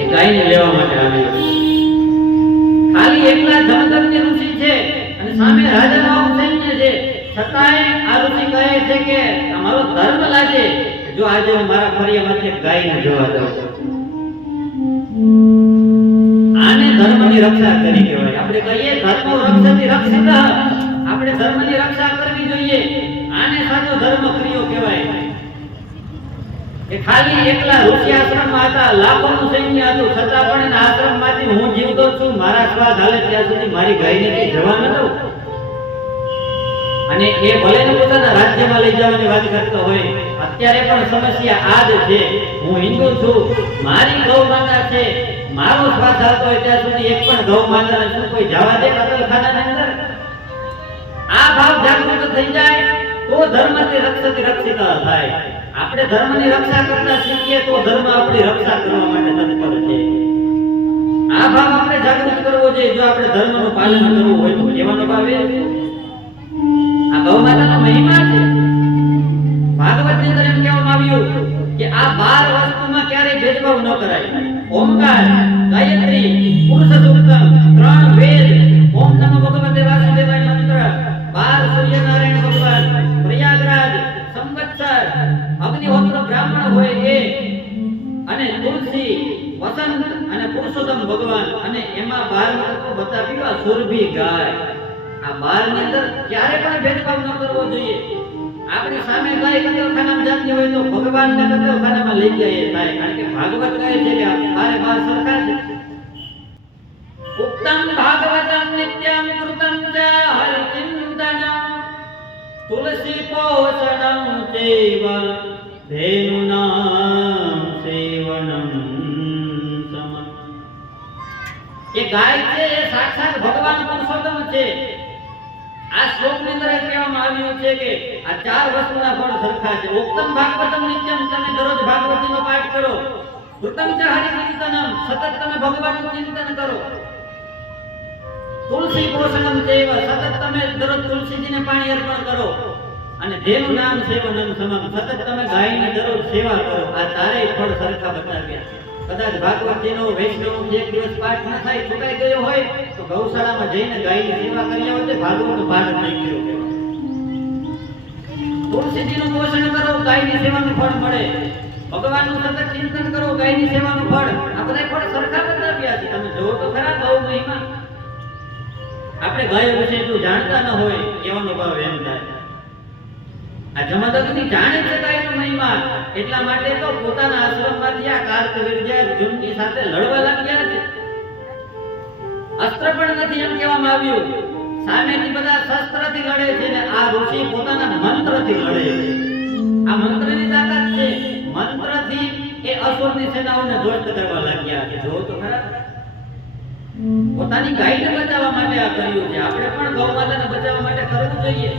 એ ગાયને લેવા માટે આવ્યો. ખાલી એકલા જમદગ્નિ ઋષિ છે અને સામે રાજાનું સૈન્ય છે, છતાંય આ ઋષિ કહે છે કે તમારો ધર્મ લાગે જો આજે હું મારા ફળિયામાંથી ગાયને જોવા દઉં. આને ધર્મની રક્ષા કરી કહેવાય. આપણે કહીએ ધર્મો રક્ષતિ રક્ષિત, આપણે ધર્મની રક્ષા કરવી જોઈએ. આને સાચો ધર્મ કર્યો કહેવાય. એ ખાલી એકલા ઋષિ આશ્રમમાં હતા, લાખોનું સૈન્ય હતું, છતાં પણ એના આશ્રમમાંથી હું જીવતો છું, મારા શ્વાસ હાલે ત્યાં સુધી મારી ગાયને કઈ જવા ન દઉં. અને એ ભલે ને પોતાના રાજ્યમાં લઈ જવાની વાત કરતો હોય, અત્યારે પણ સમસ્યા આ જ છે. હું હિન્દુ છું, મારી ગૌ માતા છે, મારો શ્વાસ હાલતો હોય ત્યાં સુધી એક પણ ગૌ માતાને શું કોઈ જવા દે કતલખાનાની અંદર? આ ભાવ જાગૃત થઈ જાય તો ધર્મથી રક્ષતિ રક્ષિત થાય. આપણે ધર્મની રક્ષા કરતા શીખીએ તો ધર્મ આપણી રક્ષા કરવા માટે તત્પર છે. આ ભાવ આપણે જાગૃત કરવો જોઈએ. જો આપણે ધર્મનું પાલન કરવું હોય તો કહેવાનો ભાવ એ આ ગૌ માતાનો મહિમા છે. ભાગવતની અંદર એમ કહેવામાં આવ્યું કે આ 12 વસ્તુમાં ક્યારેય ભેદભાવ ન કરાય. ઓમકાર, ગાયત્રી, પુરુષ સૂક્તમ, 3 વેદ, ઓમ નમો ભગવતે વાસુદેવાય મંત્ર, 12 સૂર્યનારાયણ ભગવાન, પ્રયાગરાજ, સંવત્સર, અગ્નિહોત્ર બ્રાહ્મણ હોય એ, અને તુલસી, વસંત અને પુરુષોત્તમ ભગવાન, અને એમાં 12 તત્વો બતાવ્યું આ સુરભી ગાય. આ 12 ની અંદર ક્યારે પણ ભેદભાવ ન કરવો જોઈએ. આપણી સામે ગાય કતલખાનામાં જાતી હોય તો ભગવાનને કતલખાનામાં લઈ જાય થાય. કારણ કે ભાગવત કહે છે કે આ 12 સરખા છે. ઉત્તમ ભાગવતમ નિત્યમ કૃતમ ચ હરિચિંતનમ તુલસી પોષણમ ચૈવ ધેનુનામ સેવનમ સમમ. એ ગાય છે એ સાક્ષાત ભગવાન પુરુષોત્તમ છે. આ શ્લોકની અંદર કહેવામાં આવ્યું છે કે આ 4 વસ્તુના ફળ સરખા છે. ઉત્તમ ભાગવતમ નિત્યમ, તમે દરરોજ ભાગવતનો પાઠ કરો. કૃતમ ચ હરિચિંતનમ, સતત તમે ભગવાનનું ચિંતન કરો. તુલસી પોષણમ ચૈવ, સતત તમે દરરોજ તુલસીજીને પાણી અર્પણ કરો. અને ધેનુ નામ સેવનમ સમમ, સતત તમે ગાયની દરરોજ સેવા કરો. આ ચારેય ફળ સરખા બતાવ્યા છે. કદાચ ભાગવતજીનો વૈષ્ણવ એક દિવસ પાઠ ન થાય, ચૂકાઈ ગયો હોય તો ગૌશાળામાં જઈને ગાયની સેવા કરી આવો તો ભાગવતનો પાઠ થઈ ગયો કહેવાય. તુલસીજીનું પોષણ કરો, ગાયની સેવાનું ફળ મળે. ભગવાનનું સતત ચિંતન કરો, ગાયની સેવાનું ફળ. આ બધા ફળ સરખા બતાવ્યા છે. તમે જોવો તો ખરા ગૌ મહિમા. આપણે ગાયો વિશે એટલું જાણતા ન હોય એવાનો ભાવ એમ થાય. આ જમદગ્નિ જાણે છે ગાયનો મહિમા, એટલા માટે તો પોતાના આશ્રમમાંથી આ કાર્તવીર્ય જુનકી સાથે લડવા લાગ્યા છે. અસ્ત્ર પણ નથી એમ કહેવામાં આવ્યું. સામેથી બધા શસ્ત્રથી લડે છે ને આ ઋષિ પોતાના મંત્રથી લડે છે. આ મંત્રની તાકાત છે. મંત્રથી એ અસુરની સેનાઓને ધ્વસ્ત કરવા લાગ્યા છે. જો તો ખરા પોતાની ગાયને બચાવવા માટે આ કર્યું છે. આપણે પણ ગૌ માતાને બચાવવા માટે કરવું જોઈએ.